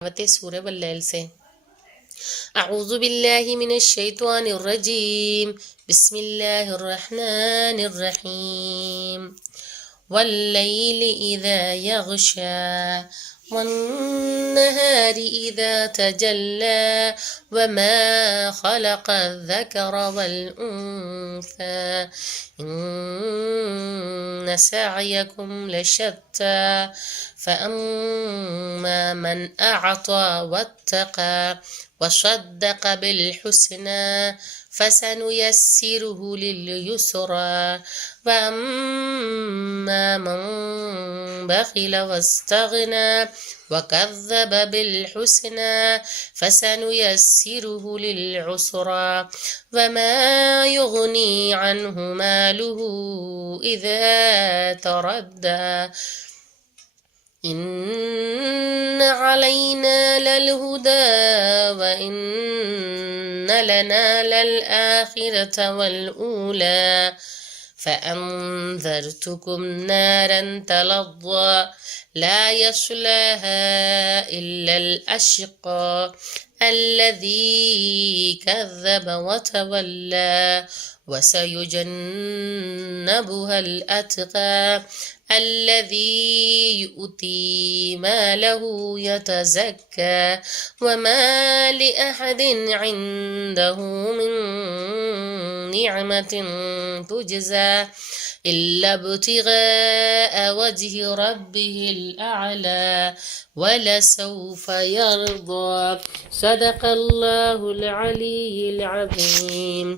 सूरह वल्लैल से। अऊज़ु बिल्लाहि मिनश शैतानिर रजीम। बिस्मिल्लाहिर रहमानिर रहीम। वल्लैलि इज़ा यग़शा वन्नहारि इज़ा तजल्ला वमा खलक़ल ज़करा वल उन्सा इन्न सअयकुम लशत्ता फअम्मा मन अअता वत्तक़ा वसद्दक़ बिलहुस्ना फसनुयस्सिरुहु लिलयुस्रा वअम्मा मन बखिल वस्तगना वकज़्ज़ब बिलहुस्ना फसनुयस्सिरुहु लिलउस्रा वमा युग़नी अन्हु मालुहु इज़ा तरद्दा इन्न अलैना ललहुदा व इन्न लना ललआखिरत वलऊला फअन्ज़रतुकुम नारन तलज़्ज़ा ला यस्लाहा इल्लल अश्क़ा अल्लज़ी कज़्ज़ब वतवल्ला वसयुजन्नबुहल अत्क़ा अल्लज़ी यु'ती मालहु यतज़क्का वमा लिअहदिन इन्दहु मिन निअमतिन तुजज़ा इल्ला इब्तिग़ाअ वज्हि रब्बिहिल अअला वलसौफ यर्दा। सदक़ल्लाहुल अलीयुल अज़ीम।